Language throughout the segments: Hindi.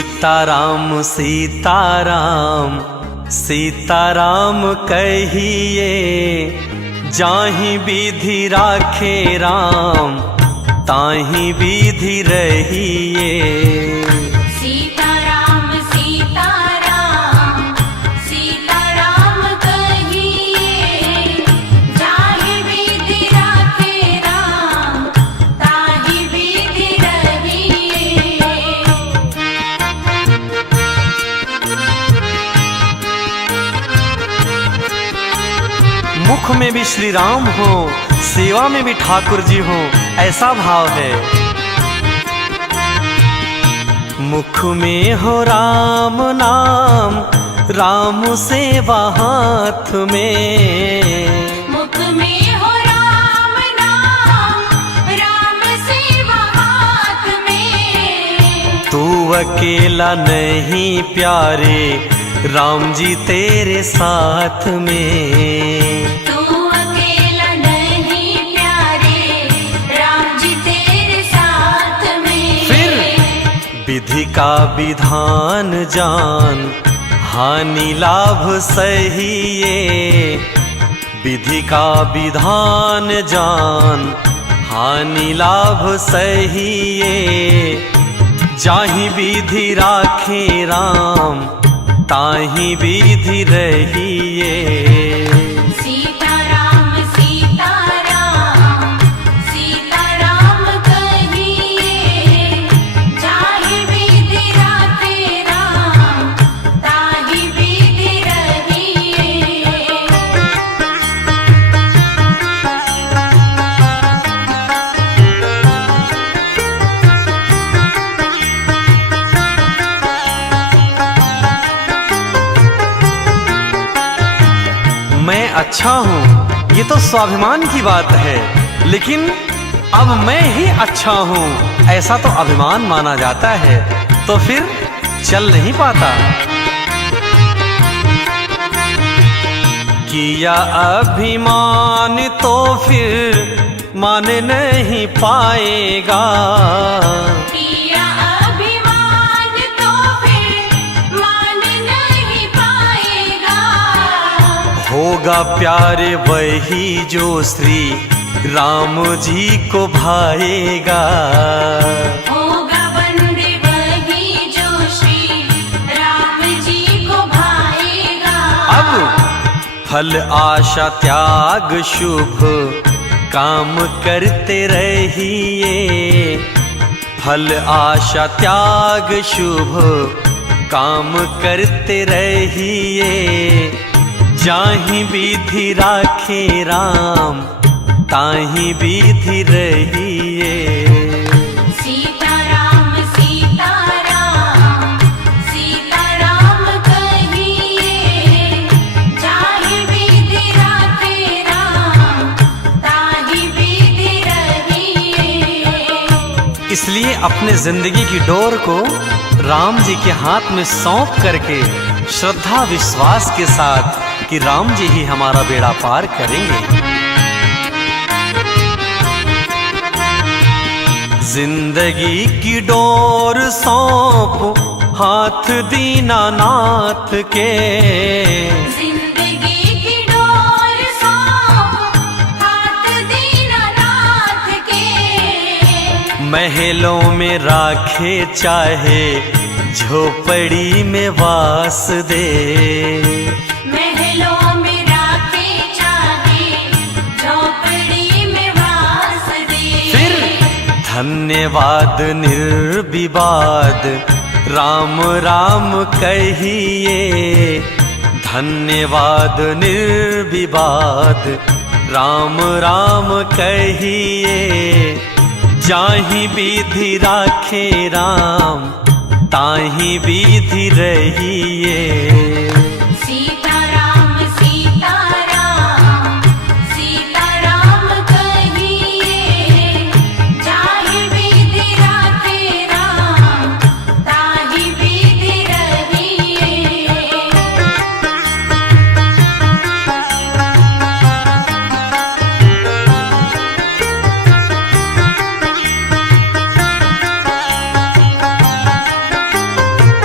सीताराम सीताराम सीताराम कहिए, जाहि विधि राखे राम ताहि विधि रहिए। सीताराम सीताराम सीताराम कहिए, जाहि विधि राखे राम ताहि विधि रहिए। मुख में भी श्री राम हो, सेवा में भी ठाकुर जी हो, ऐसा भाव है। मुख में हो राम नाम, राम सेवा हाथ में। मुख में हो राम नाम, राम सेवा हाथ में। तू अकेला नहीं प्यारे, राम जी तेरे साथ में। तू अकेला नहीं प्यारे, राम जी तेरे साथ में। फिर विधि का विधान जान, हानि लाभ सहिए। विधि का विधान जान, हानि लाभ सहिए। जाहि विधि राखे राम ताहि विधि रहिए। सीताराम सीताराम सीताराम कहिए, जाहि विधि राखे राम ताहि विधि रहिए। मैं अच्छा हूँ ये तो स्वाभिमान की बात है, लेकिन अब मैं ही अच्छा हूँ ऐसा तो अभिमान माना जाता है, तो फिर चल नहीं पाता। किया अभिमान तो फिर मान नहीं पाएगा। किया अभिमान तो फिर मान नहीं पाएगा। होगा प्यारे वही जो श्री राम जी को भाएगा। होगा बंदे वही जो श्री राम जी को भाएगा। अब फल आशा त्याग शुभ काम करते रहिए। फल आशा त्याग शुभ काम करते रहिए। जाहि विधि राखे राम ताहि विधि रहिए। सीताराम सीताराम सीताराम कहिए, जाहि विधि राखे राम ताहि विधि रहिए। इसलिए अपने जिंदगी की डोर को राम जी के हाथ में सौंप करके श्रद्धा विश्वास के साथ कि राम जी ही हमारा बेड़ा पार करेंगे। जिंदगी की डोर सौंप हाथ दीनानाथ के। जिंदगी की डोर सौंप हाथ दीनानाथ के। महलों में राखे चाहे झोपड़ी में वास दे। महलों में राखे चाहे झोपड़ी में वास दे। फिर धन्यवाद निर्विवाद राम राम कहिए। धन्यवाद निर्विवाद राम राम कहिए। जाहि विधि राखे राम ताहि विधि रहिए। सीताराम सीताराम सीताराम कहिए, जाहि विधि राखे राम ताहि विधि रहिए।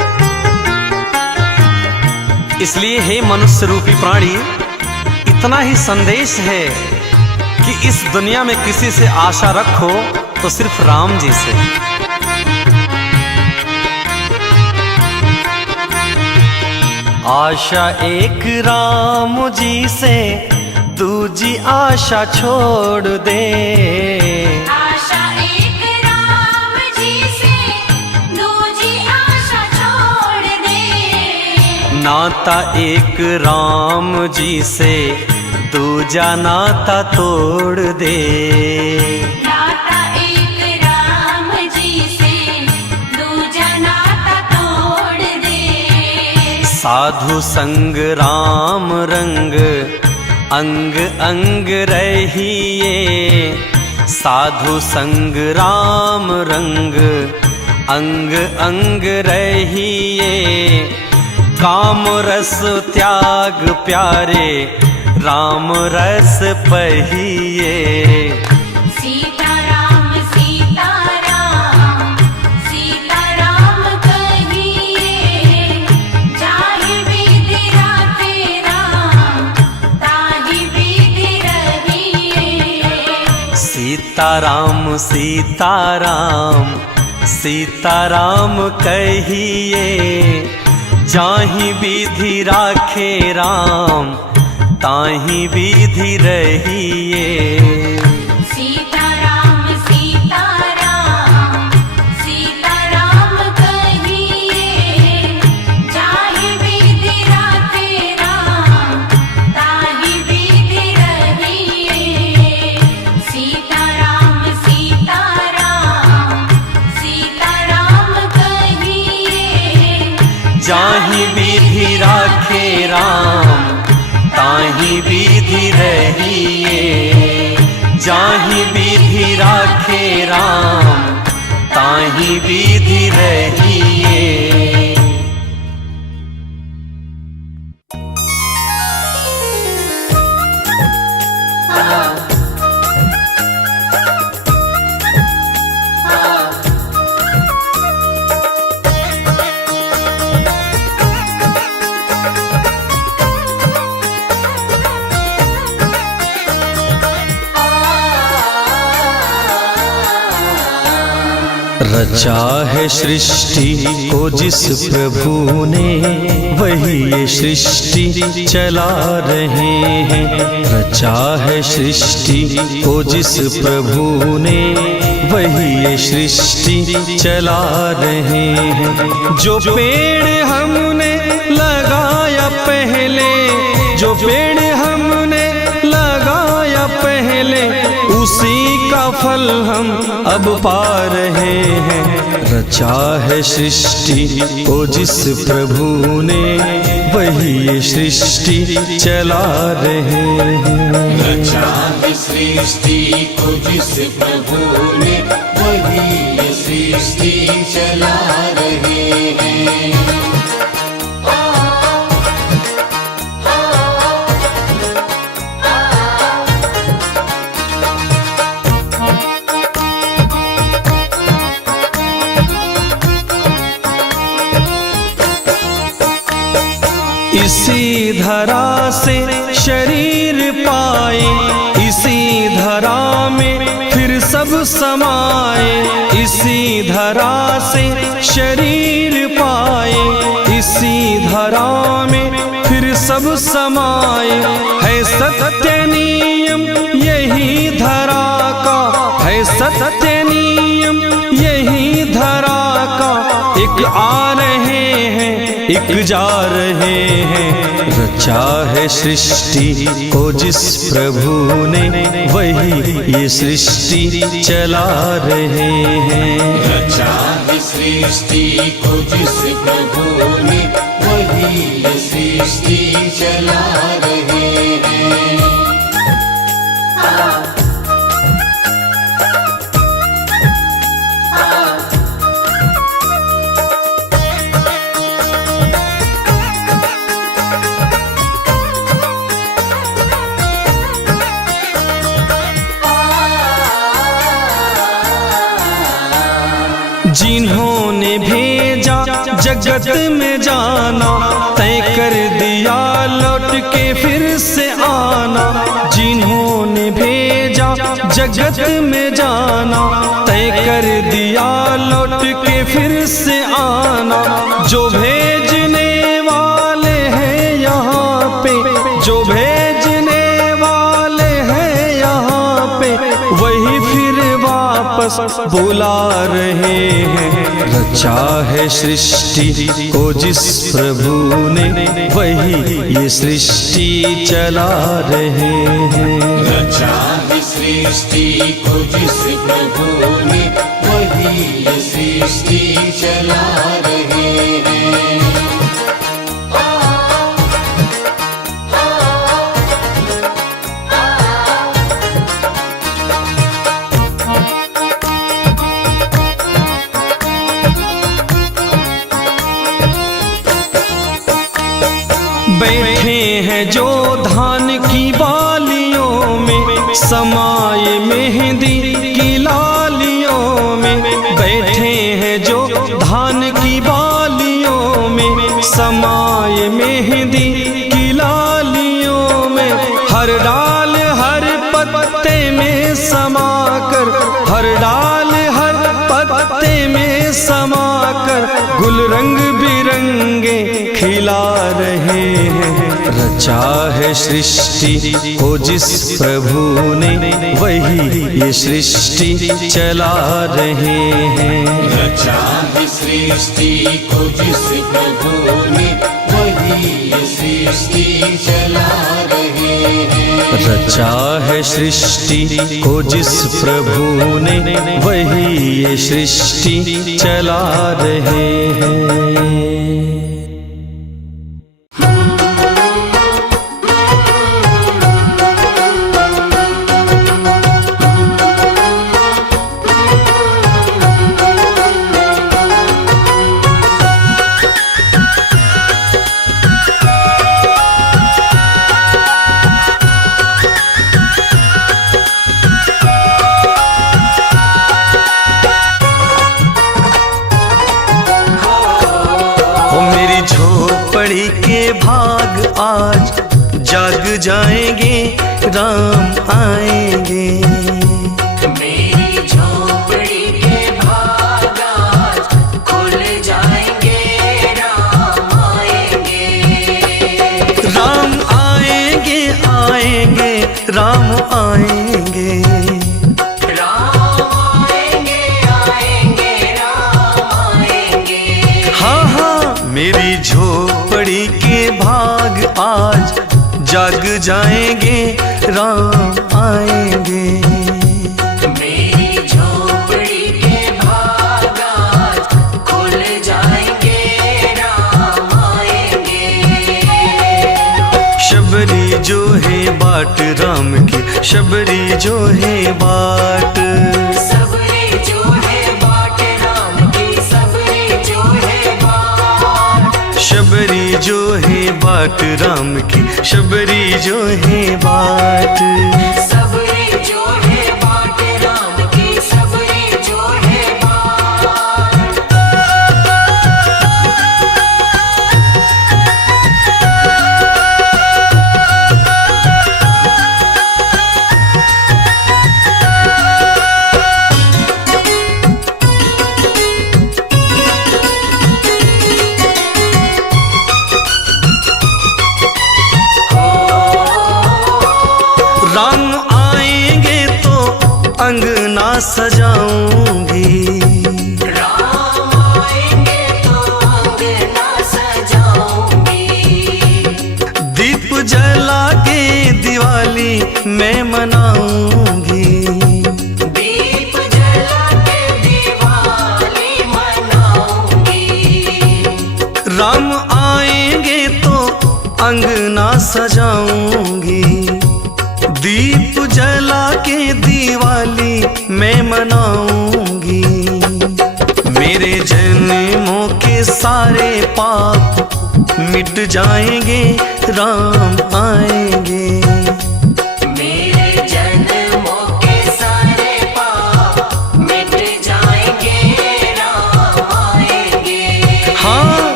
इसलिए हे मनुष्य रूपी प्राणी, इतना ही संदेश है कि इस दुनिया में किसी से आशा रखो तो सिर्फ राम जी से। आशा एक राम जी से, दूजी आशा छोड़ दे। आशा एक राम जी से, दूजी आशा छोड़ दे। नाता एक राम जी से, दूजा नाता तोड़ दे। नाता एक राम जी से, दूजा नाता तोड़ दे। साधु संग राम रंग, अंग अंग रहिए। साधु संग राम रंग, अंग अंग रहिए। काम रस त्याग प्यारे, राम रस पहिए। सीताराम सीताराम, सीताराम कहिए। जाहि विधि राखे राम, ताहि विधि रहिए। सीताराम सीताराम, सीताराम कहिए। जाहि विधि राखे राम, ताहि विधि रहिए। सीताराम सीताराम, सीताराम कहिए। जाहि विधि राखे राम, ताहि विधि रहिए। सीताराम सीताराम, सीताराम कहिए। जाहि विधि राखे राम, ताहि विधि रहिए। जाहि विधि राखे राम, ताहि विधि रहिए। रचा है सृष्टि को जिस प्रभु ने, वही ये सृष्टि चला रहे हैं। रचा है सृष्टि को जिस प्रभु ने, वही ये सृष्टि चला रहे हैं। जो पेड़ हमने लगाया पहले, जो पेड़ हमने लगाया पहले, उसी का फल हम अब पा रहे हैं। रचा है सृष्टि को जिस प्रभु ने, वही ये सृष्टि चला रहे हैं। रचा है सृष्टि को जिस प्रभु ने, वही ये सृष्टि चला रहे हैं। इसी धरा से शरीर पाए, इसी धरा में फिर सब समाए। इसी धरा से शरीर पाए, इसी धरा में फिर सब समाए। है सत्य नियम यही धरा का, है सत्य नियम यही धरा का। एक आ रहे हैं, एक जा रहे हैं। रचा है सृष्टि को जिस प्रभु ने, वही ये सृष्टि चला रहे हैं। रचा है सृष्टि को जिस प्रभु ने, वही ये सृष्टि चला रहे हैं। जिन्होंने भेजा जगत में जाना तय कर दिया, लौट के फिर से आना। जिन्होंने भेजा जगत में जाना तय कर दिया, लौट के फिर से आना। जो भेजने वाले हैं यहाँ पे, जो भेजने वाले हैं यहाँ पे, वही फिर वापस बुला रहे हैं। रचा है सृष्टि को जिस प्रभु ने, वही ये सृष्टि चला रहे हैं। रचा है सृष्टि को जिस प्रभु ने, वही ये सृष्टि चला रहे हैं। बैठे हैं जो धान की बालियों में, समाये मेहंदी की लालियों में। बैठे हैं जो धान की बालियों में, समाये मेहंदी की लालियों में। हर डाल हर पत्ते में समाकर, हर डाल हर पत्ते में समाकर, गुल रंग बिरंगे खिला रहे हैं। रचा है सृष्टि को जिस प्रभु ने, वही ये सृष्टि चला रहे हैं। रचा है सृष्टि को जिस प्रभु ने, वही ये सृष्टि चला रहे हैं। रचा है सृष्टि को जिस प्रभु ने, वही ये सृष्टि चला रहे हैं। झोपड़ी के भाग आज जाग जाएंगे, राम आएंगे। मेरी झोपड़ी के भाग आज खुल जाएंगे, राम आएंगे। राम आएंगे, आएंगे, राम आएंगे। राम आएंगे, आएंगे, राम आएंगे। हाँ हाँ, मेरी झोपड़ी के भाग आज जाग जाएंगे, राम आएंगे। मेरी झोपड़ी के भाग आज खुल जाएंगे, राम आएंगे। शबरी जो है बाट राम की, शबरी जो है बाट। सबरी जो है बाट राम की, सबरी जो है बाट। शबरी जो है बाट राम की, शबरी जो है बाट। सबरी जो है बाट राम की, सबरी जो है बाट। राम आएंगे तो अंगना सजाऊंगी। राम आएंगे तो अंगना सजाऊंगी। दीप जला के दिवाली मैं मनाऊंगी। दीप जला के दिवाली मनाऊंगी। राम आएंगे तो अंगना सजाऊंगी। दीप जला के दिवाली मैं मनाऊंगी। मेरे जन्मों के सारे पाप मिट जाएंगे, राम आएंगे। मेरे जन्मों के सारे पाप मिट जाएंगे, राम आएंगे। हाँ,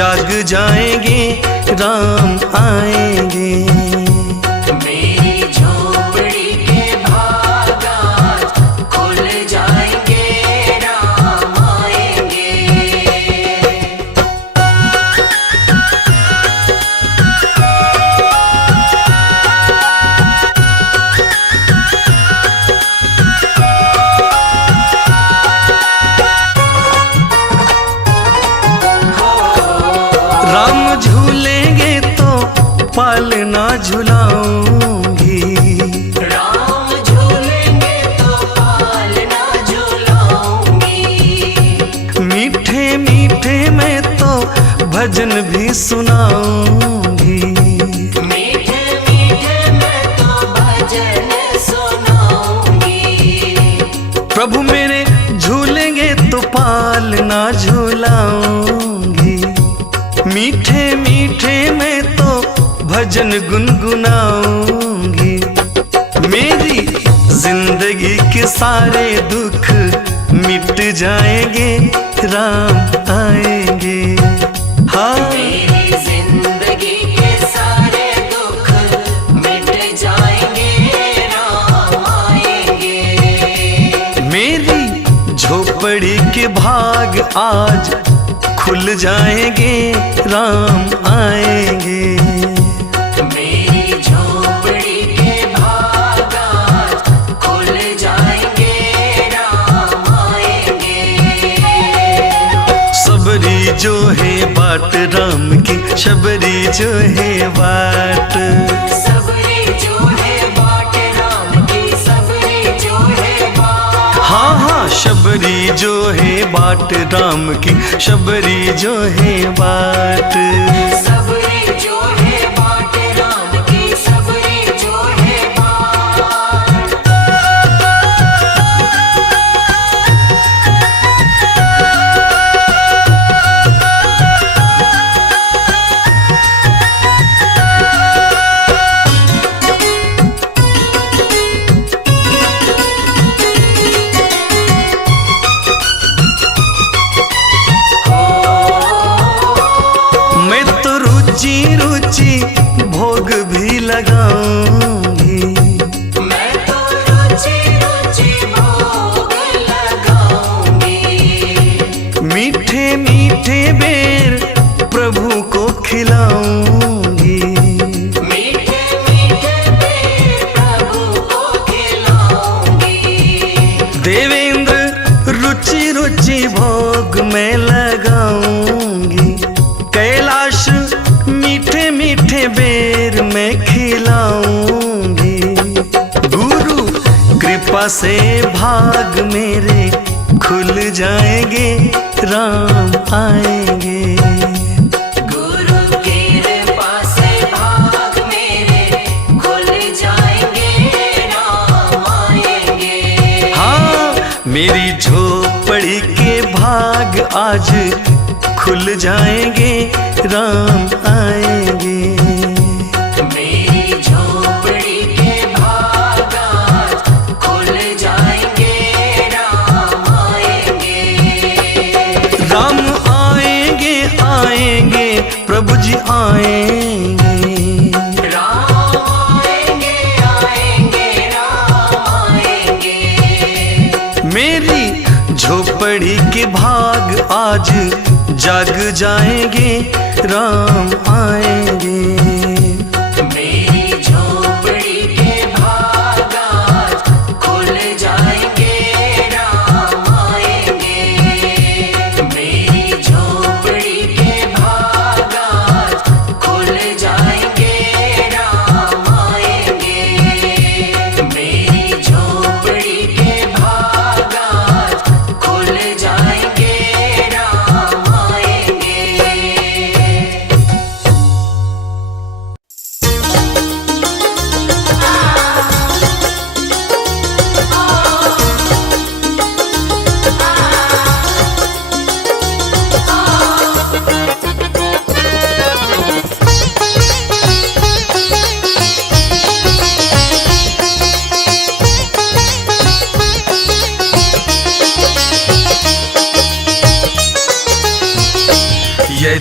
जाग जाएंगे, राम आएंगे। मेरी झोपड़ी के भाग आज खुल जाएंगे, राम आएंगे। राम झूलेंगे तो पालना झुलाऊंगी, राम झूलेंगे तो पालना झूलाऊंगी। मीठे मीठे मैं तो भजन भी सुनाऊंगी। मीठे मीठे मैं तो भजन सुनाऊंगी। प्रभु मेरे झूलेंगे तो पालना झूलाऊंगी। मीठे मीठे मैं तो भजन गुनगुनाऊंगी। मेरी जिंदगी के सारे दुख मिट जाएंगे, राम आएंगे। हाँ, मेरी जिंदगी के सारे दुख मिट जाएंगे, राम आएंगे। मेरी झोपड़ी के भाग आज खुल जाएंगे, राम आएंगे। मेरी झोपड़ी के भाग आज खुल जाएंगे, राम आएंगे। सबरी जो है बाट राम की, शबरी जो है बाट। सबरी जो है बाट राम की, सबरी जो है बाट। हाँ हाँ, शबरी जो है बाट राम की, शबरी जो है बाट। सबरी जो है बाट राम की, सबरी जो है बाट। मैं तो रुचि रुचि भोग भी लगाऊंगी। मैं तो रुचि रुचि भोग लगाऊंगी। मीठे मीठे बेर प्रभु को खिलाऊंगी। मीठे मीठे बेर प्रभु को खिलाऊंगी। देवेंद्र रुचि रुचि भोग में लगाऊंगी। कैलाश मीठे मीठे बेर में खिलाऊंगी। गुरु कृपा से भाग मेरे खुल जाएंगे, राम आएंगे। गुरु कृपा से भाग मेरे खुल जाएंगे, राम आएंगे। हाँ, मेरी झोपड़ी के भाग आज खुल जाएंगे, राम आएंगे। मेरी झोपड़ी के भाग आज खुल जाएंगे, राम आएंगे। राम आएंगे आएंगे, प्रभु जी आएंगे। राम आएंगे आएंगे, राम आएंगे। मेरी झोपड़ी के भाग आज जाग जाएंगे, राम आएंगे। मेरी झोपड़ी के भाग आज खुल जाएंगे, राम आएंगे। मेरी झोपड़ी के भाग आज खुल जाएंगे, राम आएंगे। मेरी झोपड़ी के भाग आज खुल जाएंगे, राम आएंगे।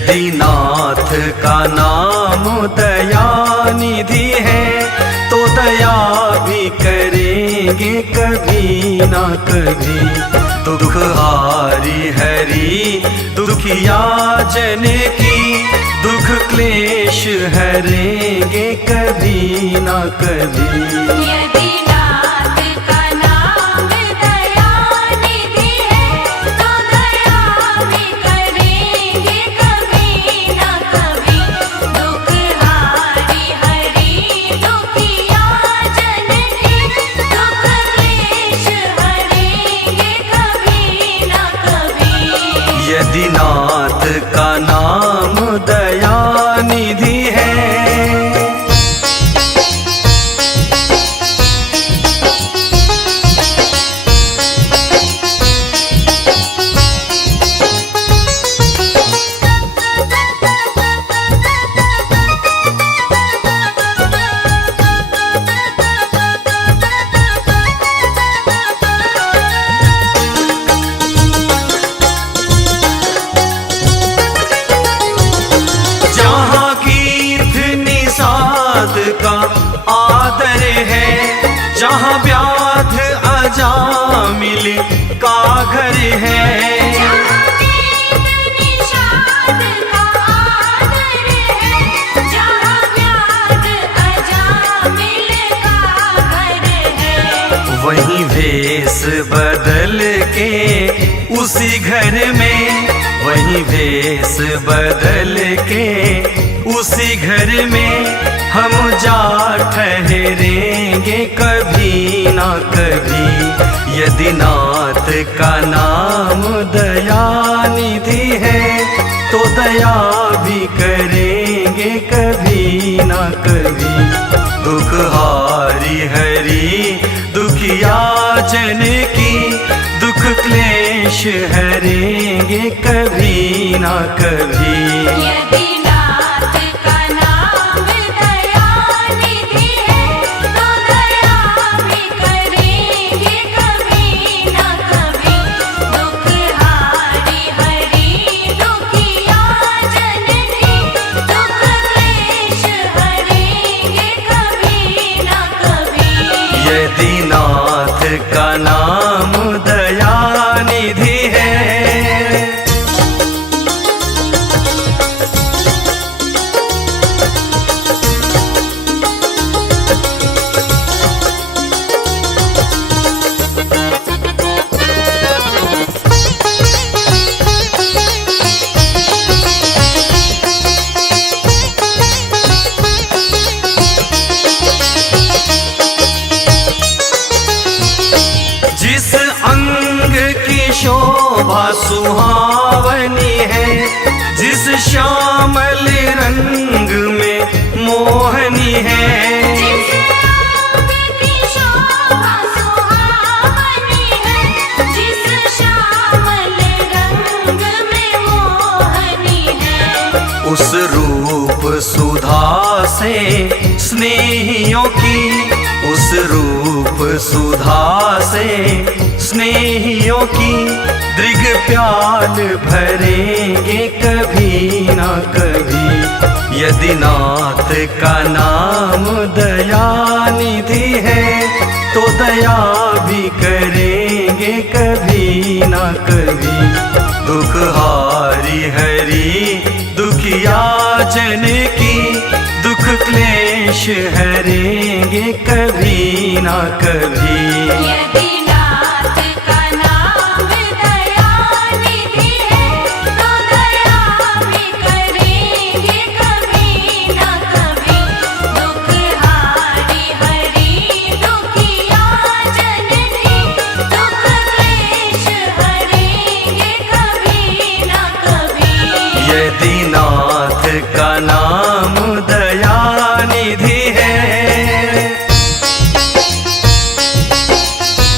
यदि नाथ का नाम दयानिधि है तो दया भी करेंगे कभी ना कभी। दुख हारी हरि दुखिया जन की दुख क्लेश हरेंगे कभी ना कभी। यदि नाथ का नाम दयानिधि है तो दया भी करेंगे कभी ना कभी। दुख हारी हरि दुखिया जन की दुख क्लेश हरेंगे कभी ना कभी। यदि नाथ का नाम दयानिधि है। जहाँ कीर्त निषाद का आदर है, जहाँ व्याध अजामिल का घर है। जहाँ तीर्थ निषाद का आदर है, जहाँ व्याध अजामिल का घर है। वहीं भेष बदल के उसी घर में, वहीं भेष बदल के उसी घर में हम जा ठहरेंगे कभी ना कभी। यदि नाथ का नाम दयानिधि है तो दया भी करेंगे कभी ना कभी। दुख हारी हरि दुखिया जन की दुख क्लेश हरेंगे कभी ना कभी। यदि नाथ का नाम दयानिधि है तो दया भी करेंगे कभी ना कभी। दुख हारी हरि दुखिया जन की दुख क्लेश हरेंगे कभी ना कभी। यदि नाथ का नाम दयानिधि है। जिस अंग की शोभा सुहावनी है, जिस श्यामल रंग में मोहनी है। जिस अंग की शोभा सुहावनी है, जिस श्यामल रंग में मोहनी है। उस रूप सुधा से स्नेहियों की, उस रूप सुधा से स्नेहियों की दृग प्याल भरेंगे कभी ना कभी। यदि नाथ का नाम दयानिधि है तो दया भी करेंगे कभी ना कभी। दुख हारी हरि दुखिया जन की दुख क्लेश हरेंगे कभी ना कभी। यदि नाथ का नाम दयानिधि है तो दया भी करेंगे कभी ना कभी। दुख हारी हरि दुखिया जन की दुख क्लेश हरेंगे कभी ना कभी। यदि नाथ का नाम दयानिधि है।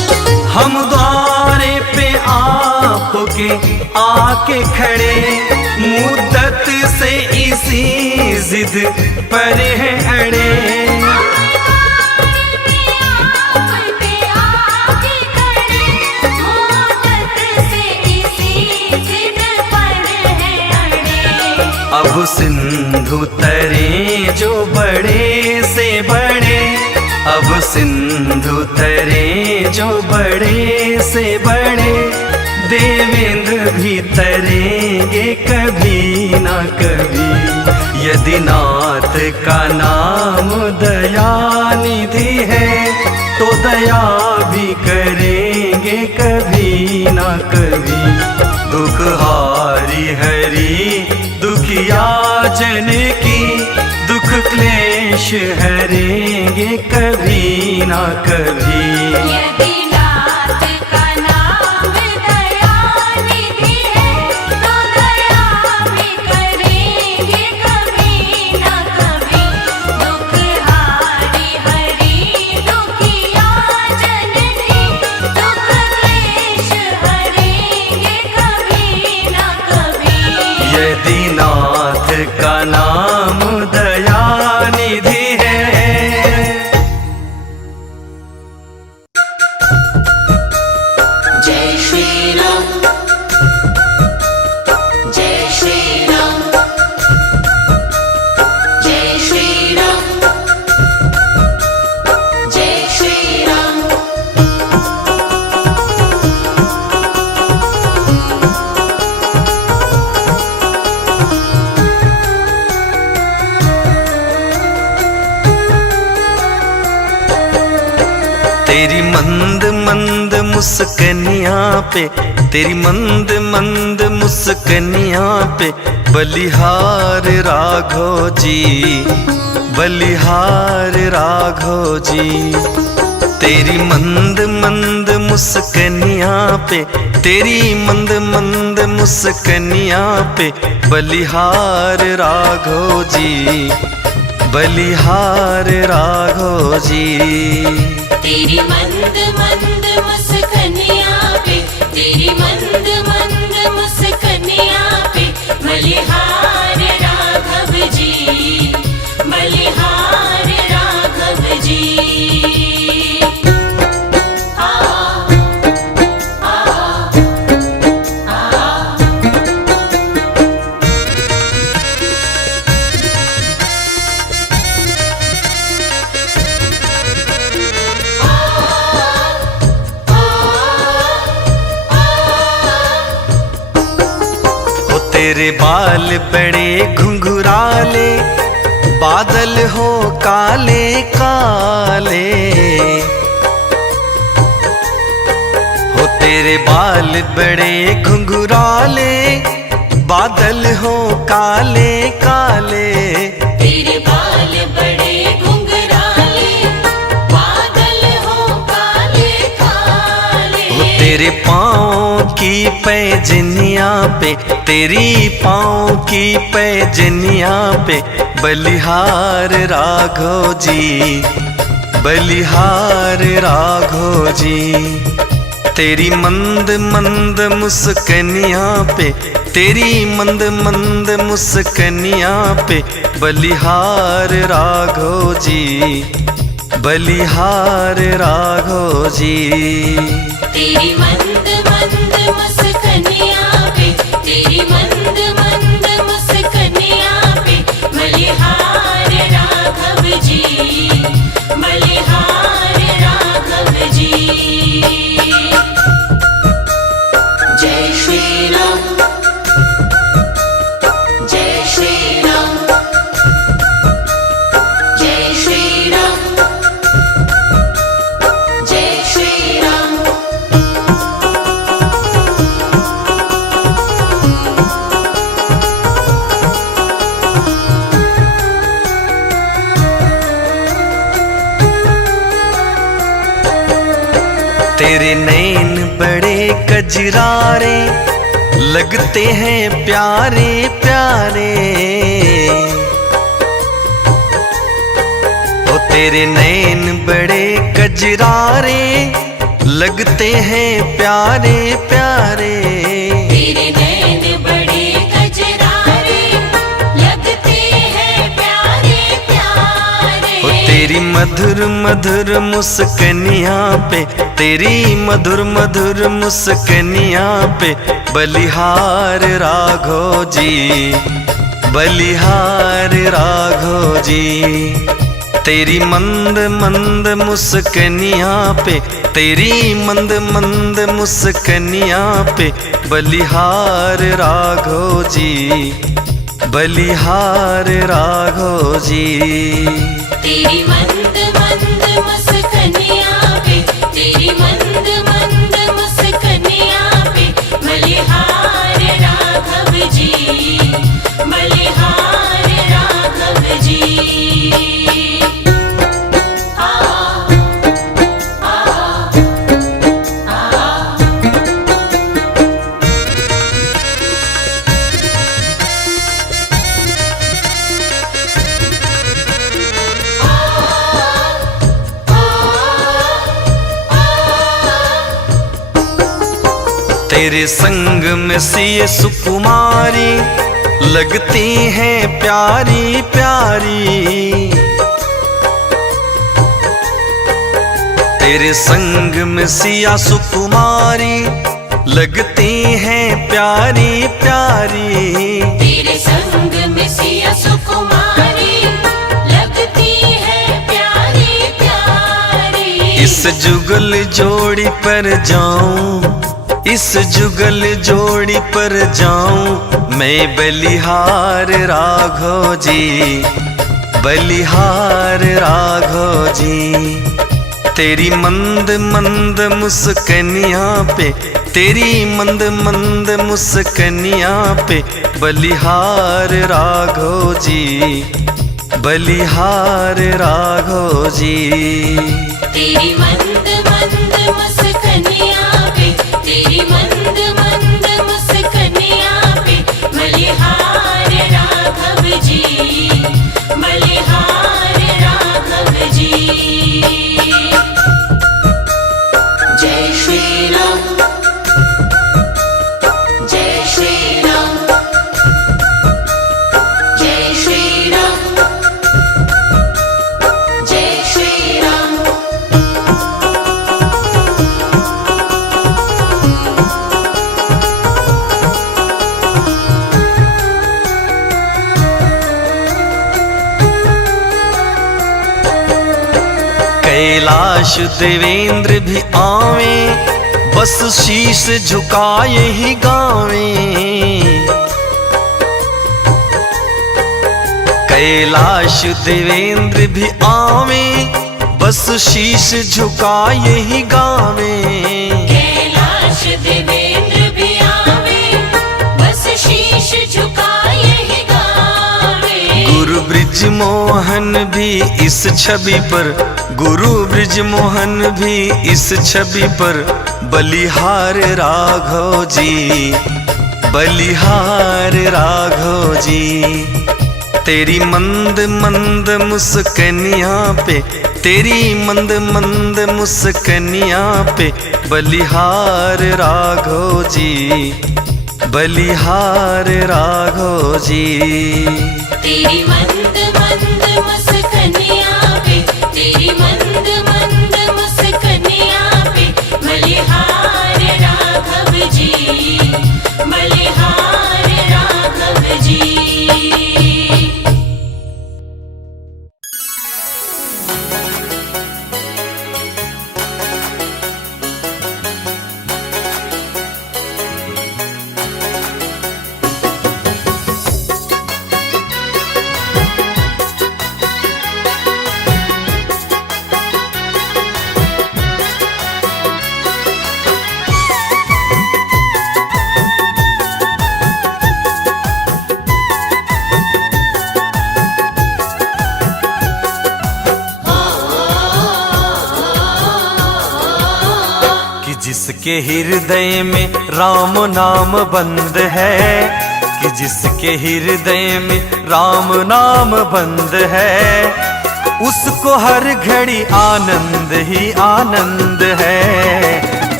आके खड़े, मुद्दत से इसी जिद पर है अड़े। अब सिंधु तरे जो बड़े से बड़े, अब सिंधु तरे जो बड़े से बड़े, देवेंद्र भी तरेंगे कभी ना कभी। यदि नाथ का नाम दयानिधि है, तो दया भी करेंगे कभी ना कभी। दुख हारी हरि दुखिया जन की, दुख क्लेश हरेंगे कभी ना कभी। यदि नाथ का नाम दयानिधि है, तो दया भी करेंगे कभी ना कभी। दुख हारी हरि दुखिया जन की, दुख क्लेश हरेंगे कभी ना कभी। यदि नाथ का नाम दयानिधि है। जय श्री राम, जय श्री राम, जय श्री राम, जय श्री राम। तेरी मंद मंद मुस्कनिया पे, तेरी मंद मंद मुस्कनिया पे, बलिहार राघो जी, बलिहार राघो जी। तेरी मंद मंद मुस्कनिया पे, तेरी मंद मंद मुस्कनिया पे, बलिहार राघो जी, बलिहार राघो जी। तेरी मंद मंद मुस्कनिया पे, तेरी मंद मंद मुस्कनिया पे, बलिहार राघव जी, बलिहार राघव जी। आ आ आ तेरे बाल बड़े घुंघराले, बादल हो काले काले। हो तेरे बाल बड़े घुंघराले, बादल हो काले काले। तेरे बाल बड़े घुंघराले, बादल हो काले काले। हो तेरे पाँव की पैजनिया पे, तेरी पाँव की पैजनिया पे, बलिहार राघो जी, बलिहार राघो जी। तेरी मंद मंद मुस्कनिया पे, तेरी मंद मंद मुस्कनिया पे, बलिहार राघो जी, बलिहार राघो जी। तेरी मंद मंद मुस्कनिया पे, तेरी मंद मंद मुस्कनिया पे, बलिहार राघव जी, बलिहार राघव जी। जय श्री राम, जय श्री राम, जय श्री राम, जय श्री राम। तेरे नैन बड़े कजरारे, लगते हैं प्यारे प्यारे। ओ तेरे नैन बड़े कजरारे, लगते हैं प्यारे प्यारे। तेरे नैन बड़े कजरारे लगते हैं प्यारे प्यारे। ओ तेरी मधुर मधुर मुस्कनिया पे, तेरी मधुर मधुर मुस्कनिया पे बलिहार राघो जी, बलिहार राघो जी। तेरी मंद मंद मुस्कनिया पे, तेरी मंद मंद मुस्कनिया पे बलिहार राघो जी, बलिहार राघो जी। तेरी मंद मंद मुस्कनिया पे, तेरी मंद मंद मुस्कनिया पे बलिहार राघव जी, बलिहार राघव जी। तेरे संग में सिए सुकुमारी लगती हैं प्यारी प्यारी। तेरे संग में सिया सुकुमारी लगती हैं प्यारी प्यारी। तेरे संग में सिया सुकुमारी लगती है प्यारी प्यारी। इस जुगल जोड़ी पर जाऊं, इस जुगल जोड़ी पर जाऊं मैं बलिहार राघो जी, बलिहार राघो जी। तेरी मंद मंद मुस्कनिया पे, तेरी मंद मंद मुस्कनिया पे बलिहार राघो जी, बलिहार राघो जी। तेरी मंद मंद मुस्कनिया पे, तेरी मंद मंद मुस्कनिया पे बलिहार राघव जी, बलिहार राघव जी। जय श्री राम, जय श्री राम, जय श्री राम, जय श्री राम। कैलाश देवेंद्र भी आवे, बस शीश झुकाए ही गावे। कैलाश देवेंद्र भी आवे, बस शीश झुकाए ही गावे। कैलाश देवेंद्र भी आवे, बस शीश झुकाए ही गावे। गुरु ब्रिज मोहन भी इस छवि पर, गुरु ब्रिज मोहन भी इस छवि पर बलिहार राघो जी, बलिहार राघो जी। तेरी मंद मंद मुस्कनिया पे, तेरी मंद मंद मुस्कनिया पे बलिहार राघो जी, बलिहार राघो जी। तेरी मंद मंद मुस्कनिया पे, तेरी मंद मंद मुस्कनिया पे बलिहार राघव जी, बलिहार राघव जी। जिसके हृदय में राम नाम बंद है, कि जिसके हृदय में राम नाम बंद है, उसको हर घड़ी आनंद ही आनंद है।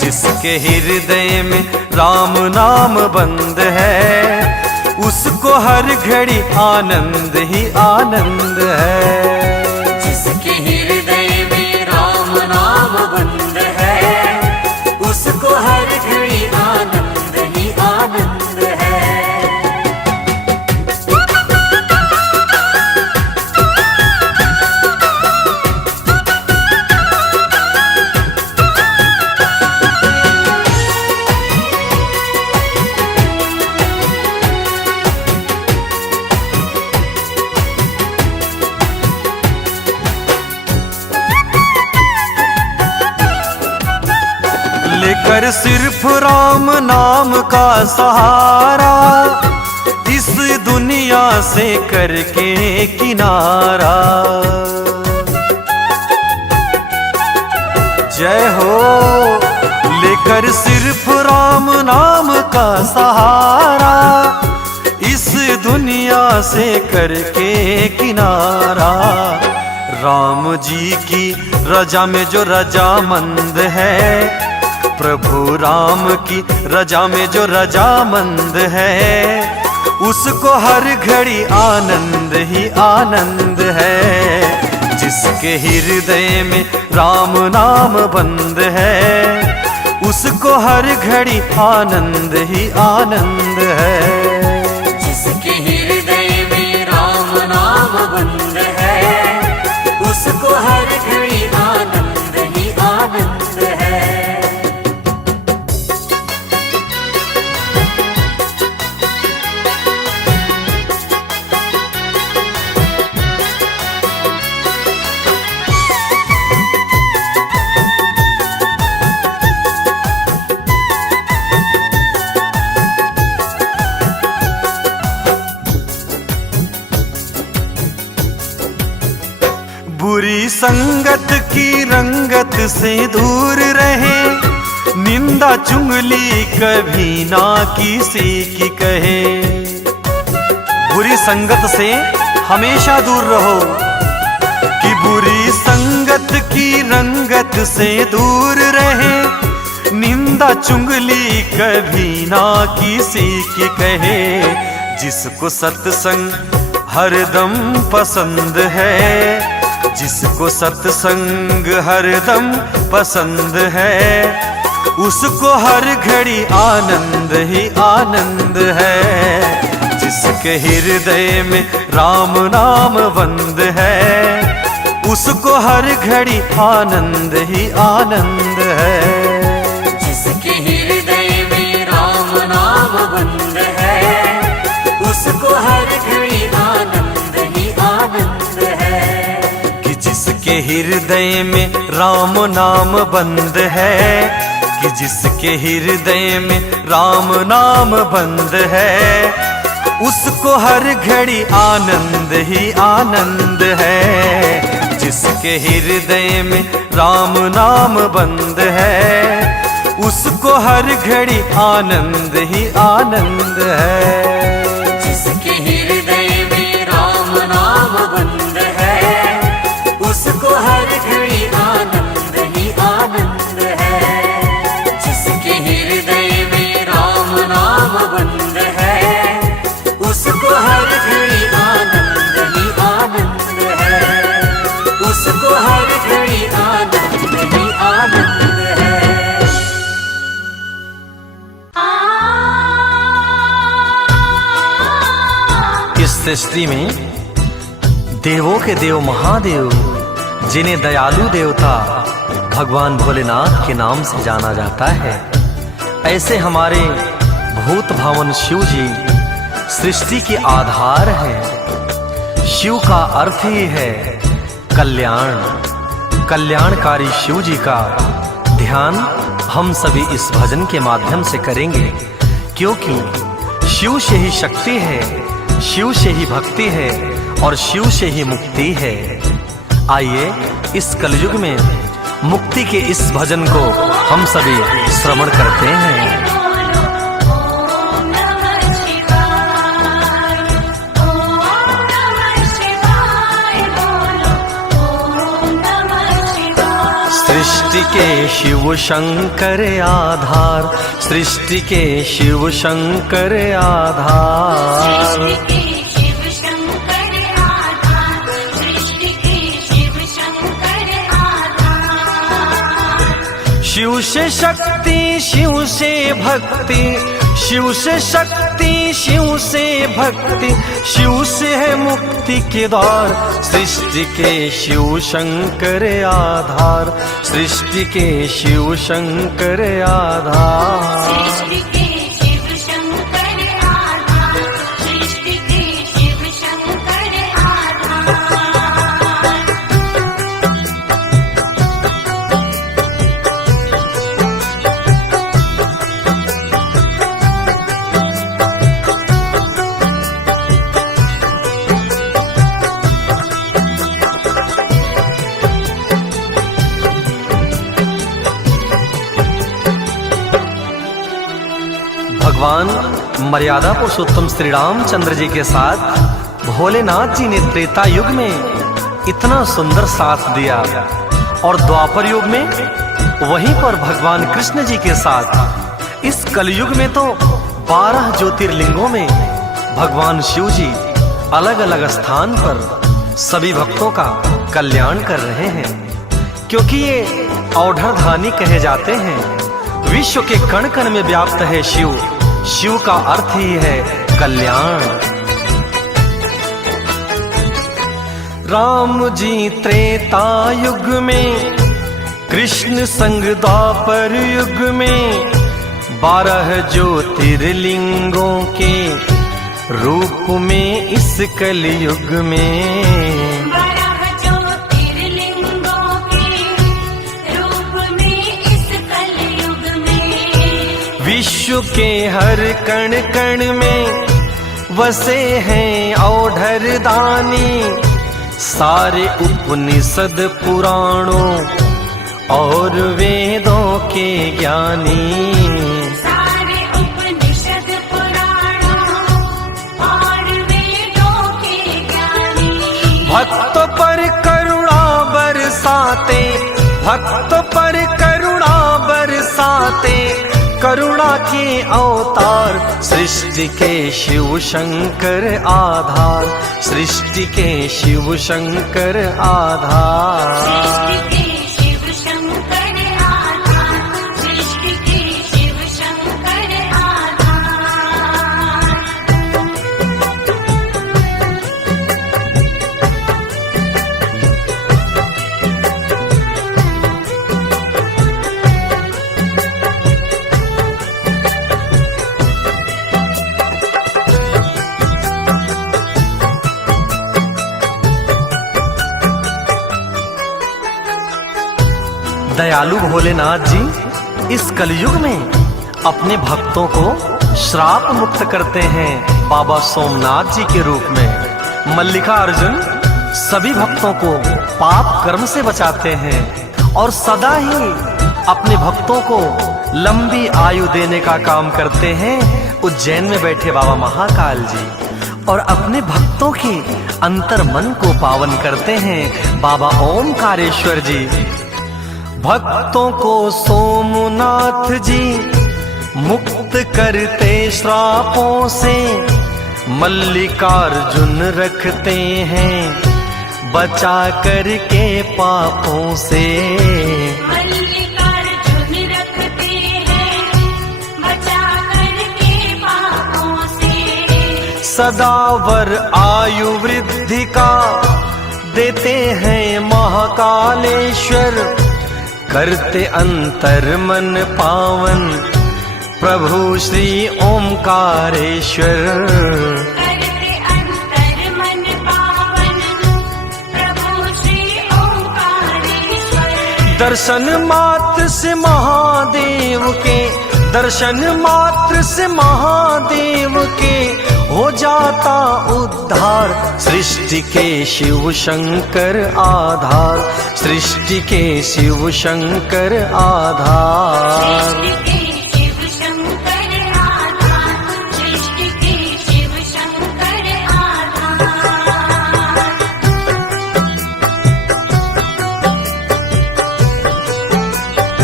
जिसके हृदय में राम नाम बंद है, उसको हर घड़ी आनंद ही आनंद है। जिसके हृदय में राम नाम बंद है, उसको हर घड़ी आनंद ही आनंद है। लेकर सिर्फ राम नाम का सहारा, इस दुनिया से करके किनारा। जय हो। लेकर सिर्फ राम नाम का सहारा, इस दुनिया से करके किनारा। राम जी की रजा में जो रजामंद है, प्रभु राम की रजा में जो रजामंद है, उसको हर घड़ी आनंद ही आनंद है। जिसके हृदय में राम नाम बंद है, उसको हर घड़ी आनंद ही आनंद है। जिसके हृदय में राम नाम बंद है, उसको हर घड़ी आनंद ही आनंद है। बुरी संगत की रंगत से दूर रहे, निंदा चुगली कभी ना किसी की कहे। बुरी संगत से हमेशा दूर रहो, कि बुरी संगत की रंगत से दूर रहे, निंदा चुगली कभी ना किसी की कहे। जिसको सत्संग हरदम पसंद है, जिसको सत्संग हरदम पसंद है, उसको हर घड़ी आनंद ही आनंद है। जिसके हृदय में राम नाम बंद है, उसको हर घड़ी आनंद ही आनंद है। जिसके हृदय में राम नाम बंद है, उसको हर घड़ी आनंद ही आनंद है। जिसके हृदय में राम नाम बंद है, कि जिसके हृदय में राम नाम बंद है, उसको हर घड़ी आनंद ही आनंद है। जिसके हृदय में राम नाम बंद है, उसको हर घड़ी आनंद ही आनंद है। जिसके हृदय में राम नाम बंद है, उसको हर घड़ी आनंद ही आनंद है। जिसके हृदय में राम नाम बंद है, उसको हर घड़ी आनंद ही आनंद है। उसको हर घड़ी आनंद ही आनंद है। इस सृष्टि में देवों के देव महादेव, जिन्हें दयालु देवता भगवान भोलेनाथ के नाम से जाना जाता है, ऐसे हमारे भूत भावन शिव जी सृष्टि के आधार हैं। शिव का अर्थ ही है कल्याण। कल्याणकारी शिव जी का ध्यान हम सभी इस भजन के माध्यम से करेंगे, क्योंकि शिव से ही शक्ति है, शिव से ही भक्ति है और शिव से ही मुक्ति है। आइए इस कलयुग में मुक्ति के इस भजन को हम सभी श्रवण करते हैं। सृष्टि के शिव शंकर आधार, सृष्टि के शिव शंकर आधार। शिव से शक्ति, शिव से भक्ति, शिव से शक्ति, शिव से भक्ति, शिव से है मुक्ति के द्वार। सृष्टि के शिव शंकर आधार, सृष्टि के शिव शंकर आधार। भगवान मर्यादा पुरुषोत्तम श्री रामचंद्र जी के साथ भोलेनाथ जी ने त्रेता युग में इतना सुंदर साथ दिया, और द्वापर युग में वहीं पर भगवान कृष्ण जी के साथ इस कलयुग में तो 12 ज्योतिर्लिंगों में भगवान शिव जी अलग अलग स्थान पर सभी भक्तों का कल्याण कर रहे हैं, क्योंकि ये औढ़धानी कहे जाते हैं। विश्व के कण कण में व्याप्त है शिव, शिव का अर्थ ही है कल्याण। राम जी त्रेता युग में, कृष्ण संग द्वापर युग में, 12 ज्योतिर्लिंगों के रूप में इस कलयुग में। विश्व के हर कण कण में वसे हैं औढ़धानी, सारे उपनिषद पुराणों और वेदों के ज्ञानी। सारे उपनिषद पुराणों और वेदों के ज्ञानी। भक्त पर करुणा बरसाते, भक्त पर करुणा बरसाते, करुणा के अवतार। सृष्टि के शिव शंकर आधार, सृष्टि के शिव शंकर आधार। सृष्टि के शिव शंकर आधार, सृष्टि के शिव शंकर आधार। दयालु भोलेनाथ जी इस कलयुग में अपने भक्तों को श्राप मुक्त करते हैं बाबा सोमनाथ जी के रूप में। मल्लिका अर्जुन सभी भक्तों को पाप कर्म से बचाते हैं और सदा ही अपने भक्तों को लंबी आयु देने का काम करते हैं। उज्जैन में बैठे बाबा महाकाल जी और अपने भक्तों के अंतर मन को पावन करते हैं बाबा ओमकारेश्वर जी। भक्तों को सोमनाथ जी मुक्त करते श्रापों से, मल्लिकार्जुन रखते हैं बचा करके पापों से। मल्लिकार्जुन रखते हैं बचा करके पापों से। सदावर आयु वृद्धि का देते हैं महाकालेश्वर, करते अंतर मन पावन प्रभु श्री ओमकारेश्वर। करते अंतर मन पावन प्रभु श्री ओमकारेश्वर। दर्शन मात्र से महादेव के, दर्शन मात्र से महादेव के हो जाता उद्धार। सृष्टि के शिव शंकर आधार, सृष्टि के शिव शंकर आधार। सृष्टि के शिव शंकर आधार, सृष्टि के शिव शंकर आधार।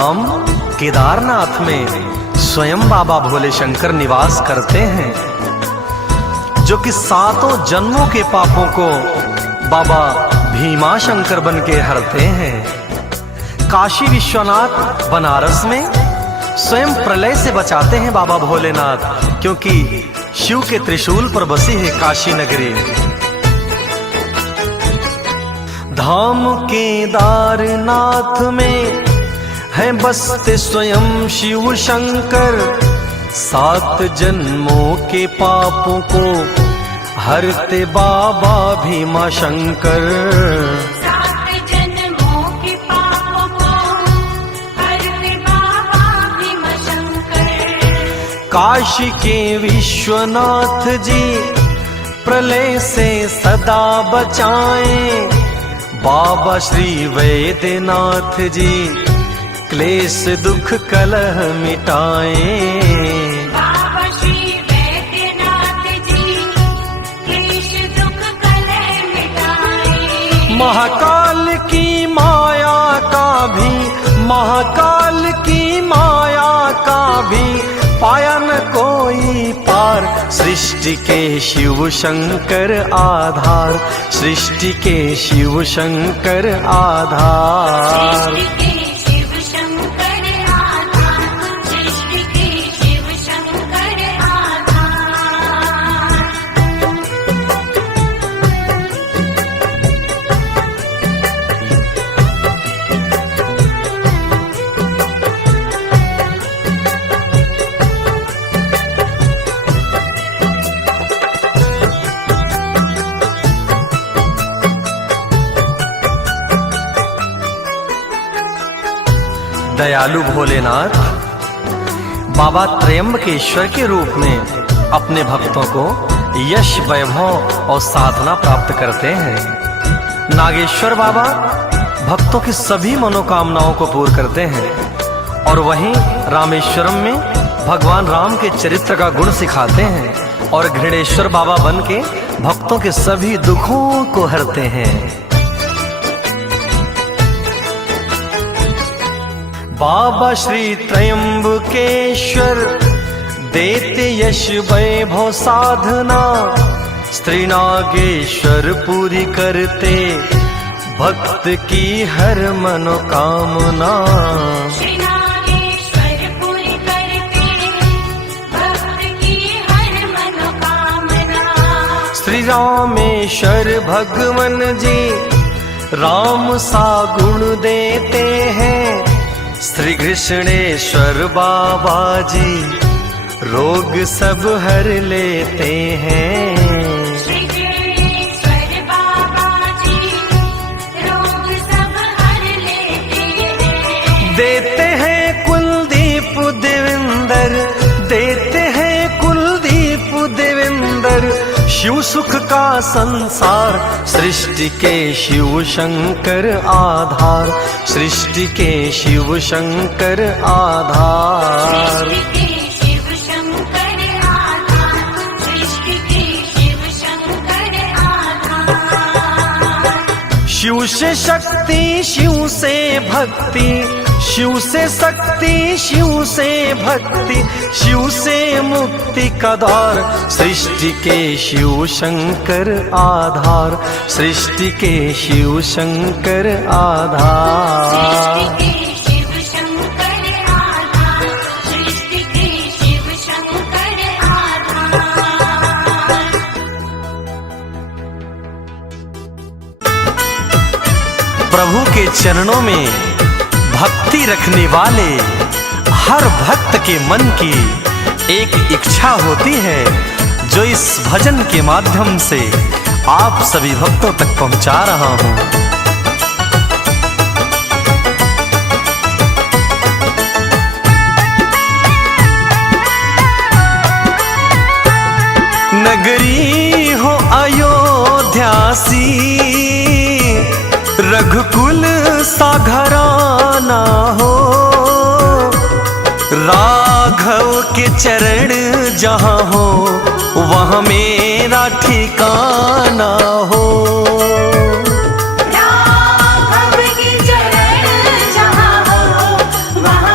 धाम केदारनाथ में स्वयं बाबा भोले शंकर निवास करते हैं, जो कि 7 जन्मों के पापों को बाबा भीमा शंकर बन के हरते हैं। काशी विश्वनाथ बनारस में स्वयं प्रलय से बचाते हैं बाबा भोलेनाथ, क्योंकि शिव के त्रिशूल पर बसी है काशी नगरी। धाम केदारनाथ में है बसते स्वयं शिव शंकर, 7 जन्मों के पापों को हरते बाबा भीमा शंकर। 7 जन्मों के पापों को हरते बाबा भीमा शंकर। काशी के विश्वनाथ जी प्रलय से सदा बचाएं, बाबा श्री वैद्यनाथ जी क्लेश दुख कलह मिटाएं। बाबा श्री वैद्यनाथ जी क्लेश दुख कलह मिटाएं। महाकाल की माया का भी, महाकाल की माया का भी पाया न कोई पार, सृष्टि के शिव शंकर आधार, सृष्टि के शिव शंकर आधार। सृष्टि के शिव शंकर आधार, सृष्टि के शिव शंकर आधार। दयालु भोलेनाथ बाबा त्रयंबकेश्वर के रूप में अपने भक्तों को यश, वैभव और साधना प्राप्त करते हैं। नागेश्वर बाबा भक्तों की सभी मनोकामनाओं को पूर्ण करते हैं, और वहीं रामेश्वरम में भगवान राम के चरित्र का गुण सिखाते हैं, और घृणेश्वर बाबा बन के भक्तों के सभी दुखों को हरते हैं। बाबा श्री त्रयंबकेश्वर देते यश, वैभव, साधना, स्त्री नागेश्वर पूरी करते भक्त की हर मनोकामना। श्री नागेश्वर पूरी करते भक्त की हर मनोकामना। श्री रामेश्वर भगवन जी राम सा गुण देते हैं, श्री कृष्णेश्वर बाबा जी रोग सब हर लेते हैं। श्री कृष्णेश्वर बाबा जी रोग सब हर लेते हैं। देते हैं कुलदीप देवेंद्र, देते हैं कुलदीप देवेंद्र, शिव सुख का संसार, सृष्टि के शिव शंकर आधार, सृष्टि के शिव शंकर आधार। सृष्टि के शिव शंकर आधार, सृष्टि के शिव शंकर आधार। शिव से शक्ति, शिव से भक्ति, शिव से शक्ति, शिव से भक्ति, शिव से मुक्ति का द्वार, सृष्टि के शिव शंकर आधार, सृष्टि के शिव शंकर आधार। सृष्टि के शिव शंकर आधार, सृष्टि के शिव शंकर आधार। प्रभु के चरणों में भक्ति रखने वाले हर भक्त के मन की एक इच्छा होती है, जो इस भजन के माध्यम से आप सभी भक्तों तक पहुंचा रहा हूं। नगरी हो अयोध्यासी, रघुकुल सा घराना हो, राघव के चरण जहाँ हो वहाँ मेरा ठिकाना हो। राघव के चरण जहाँ हो वहाँ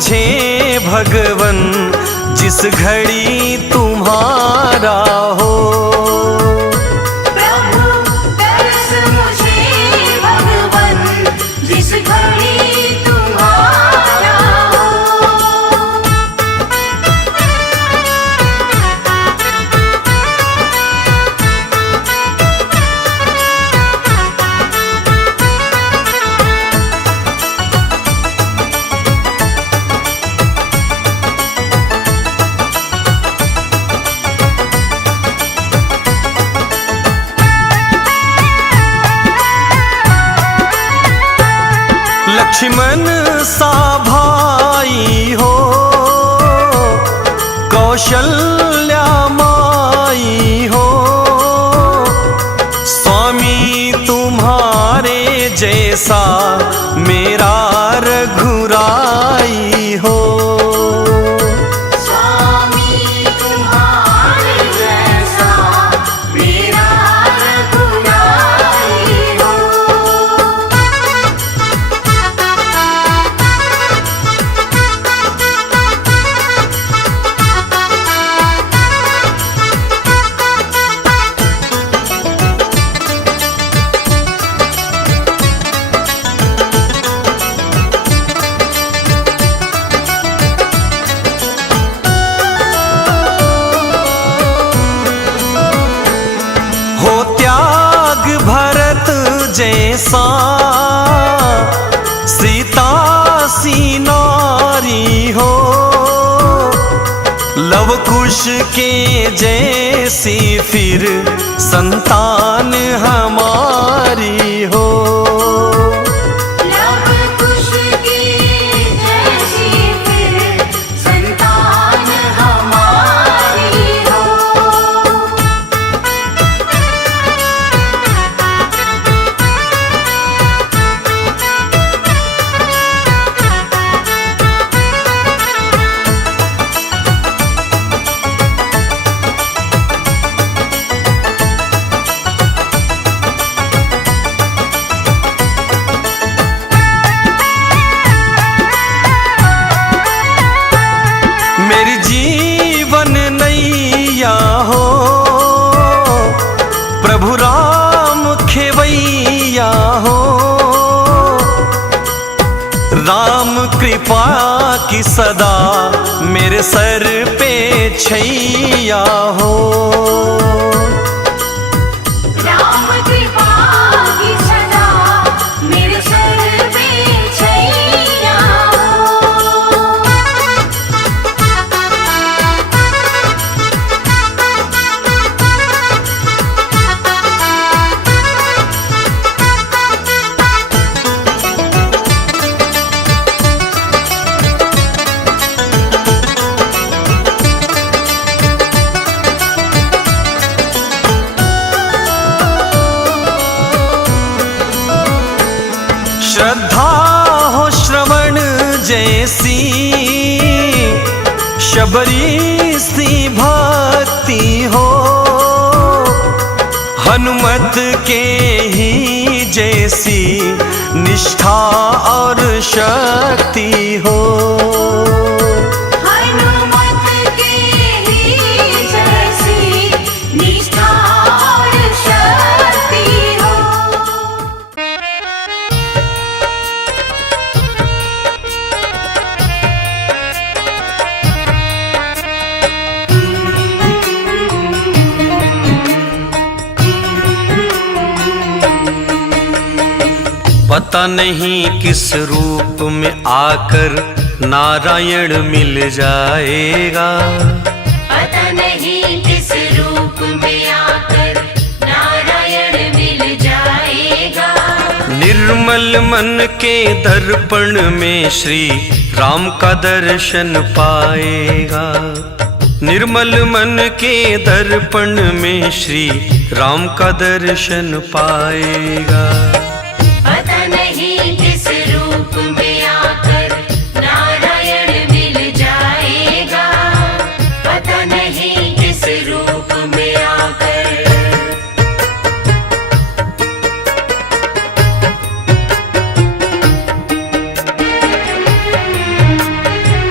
मुझे भगवन जिस घड़ी तुम्हारा हो। प्रभु दर्श मुझे भगवन जिस घड़ी तुम्हारा हो। लक्ष्मण सा भाई हो, कौशल्या माई हो, स्वामी तुम्हारे जैसा मेरा रघुराई हो। स्वामी तुम्हारे जैसा मेरा रघुराई हो। हो त्याग भरत जैसा, सीता सी नारी हो, लव कुश के जैसी फिर संतान हमारी हो। लव कुश की जैसी फिर संतान हमारी हो। मेरी जीवन नैया हो, प्रभु राम खेवैया हो, राम कृपा की सदा मेरे सर पे छैया हो। राम कृपा की सदा मेरे सर पे छैया हो। श्रद्धा हो श्रवण जैसी, शबरी सी भक्ति हो, हनुमत के ही जैसी निष्ठा और शक्ति हो। हनुमत के ही जैसी निष्ठा और शक्ति हो। पता नहीं किस रूप में आकर नारायण मिल जाएगा। पता नहीं किस रूप में आकर नारायण मिल जाएगा। निर्मल मन के दर्पण में श्री राम का दर्शन पाएगा। निर्मल मन के दर्पण में श्री राम का दर्शन पाएगा। पता नहीं किस रूप में आकर नारायण मिल जाएगा। पता नहीं किस रूप में आकर।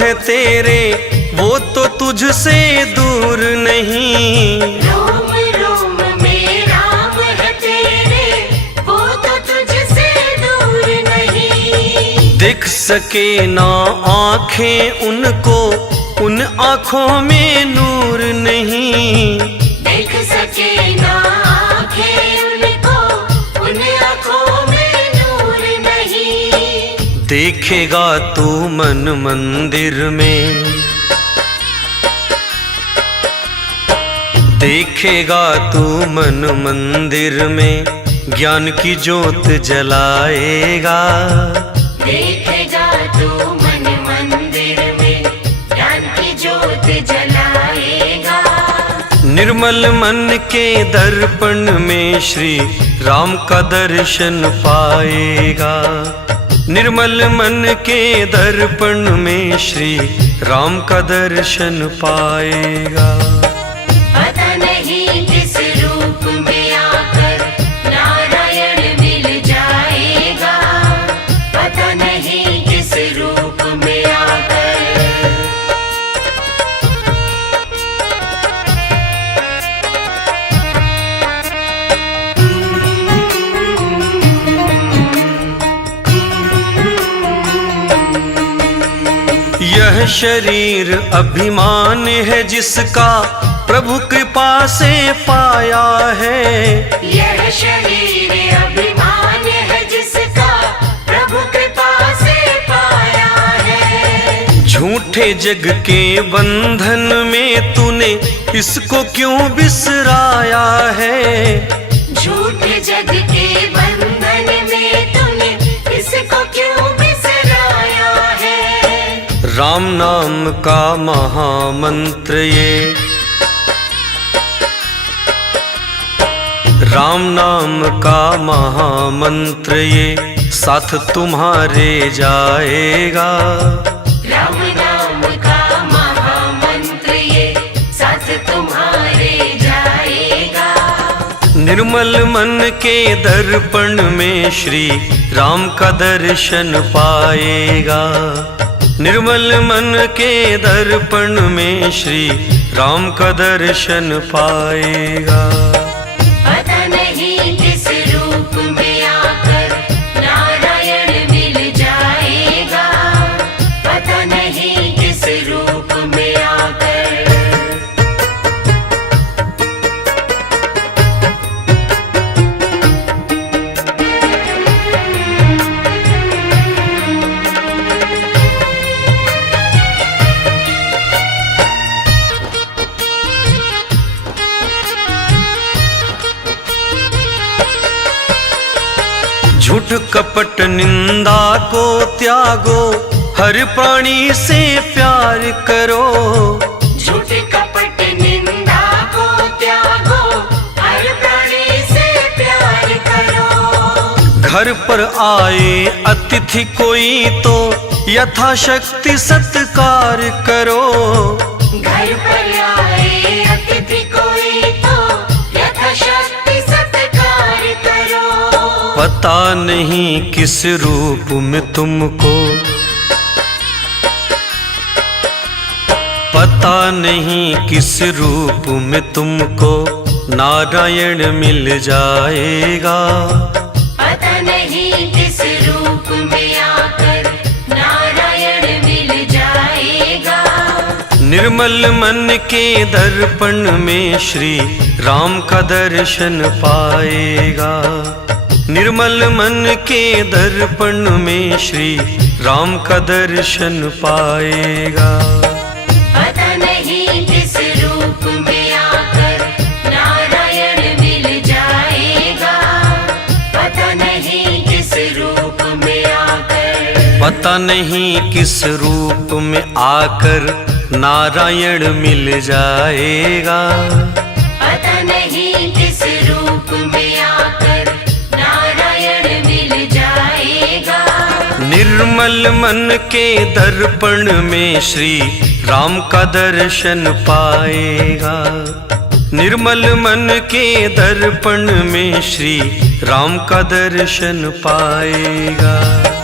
है तेरे वो तो तुझसे दूर नहीं। रोम रोम में राम है तेरे, वो तो तुझसे दूर नहीं। देख सके ना आँखें उनको, उन आँखों में नूर नहीं। देख सके ना आँखें उनको, उन आँखों में नूर नहीं। देखेगा तू मन मंदिर में, देखेगा तू मन मंदिर में, ज्ञान की ज्योत जलाएगा। देखेगा तू मन मंदिर में, ज्ञान की ज्योत जलाएगा। निर्मल मन के दर्पण में श्री राम का दर्शन पाएगा। निर्मल मन के दर्पण में श्री राम का दर्शन पाएगा। पता नहीं किस रूप में आकर नारायण मिल जाएगा। पता नहीं किस रूप में आकर। यह शरीर अभिमान है जिसका प्रभु कृपा से पाया है। यह शरीर अभिमान है जिसका प्रभु कृपा से पाया है। झूठे जग के बंधन में तूने इसको क्यों बिसराया है। झूठे जग के बंधन में तूने इसको क्यों बिसराया है। राम नाम का महामंत्र ये, राम नाम का महामंत्र ये साथ तुम्हारे जाएगा। राम नाम का महामंत्र ये साथ तुम्हारे जाएगा। निर्मल मन के दर्पण में श्री राम का दर्शन पाएगा। निर्मल मन के दर्पण में श्री राम का दर्शन पाएगा। पता नहीं किस रूप में आकर नारायण मिल जाएगा। पता नहीं किस रूप में आकर। झूठ कपट निंदा को त्यागो, हर प्राणी से प्यार करो। झूठ कपट निंदा को त्यागो, हर प्राणी से प्यार करो। घर पर आए अतिथि कोई तो यथाशक्ति सत्कार करो। घर पर आए अतिथि कोई तो यथाशक्ति सत्कार करो। पता नहीं किस रूप में तुमको, पता नहीं किस रूप में तुमको नारायण मिल जाएगा। पता नहीं किस रूप में आकर नारायण मिल जाएगा। निर्मल मन के दर्पण में श्री राम का दर्शन पाएगा। निर्मल मन के दर्पण में श्री राम का दर्शन पाएगा। पता नहीं किस रूप में आकर नारायण मिल जाएगा। पता नहीं किस रूप में आकर। पता नहीं किस रूप में आकर नारायण मिल जाएगा। पता नहीं किस रूप में आकर नारायण मिल जाएगा। निर्मल मन के दर्पण में श्री राम का दर्शन पाएगा। निर्मल मन के दर्पण में श्री राम का दर्शन पाएगा।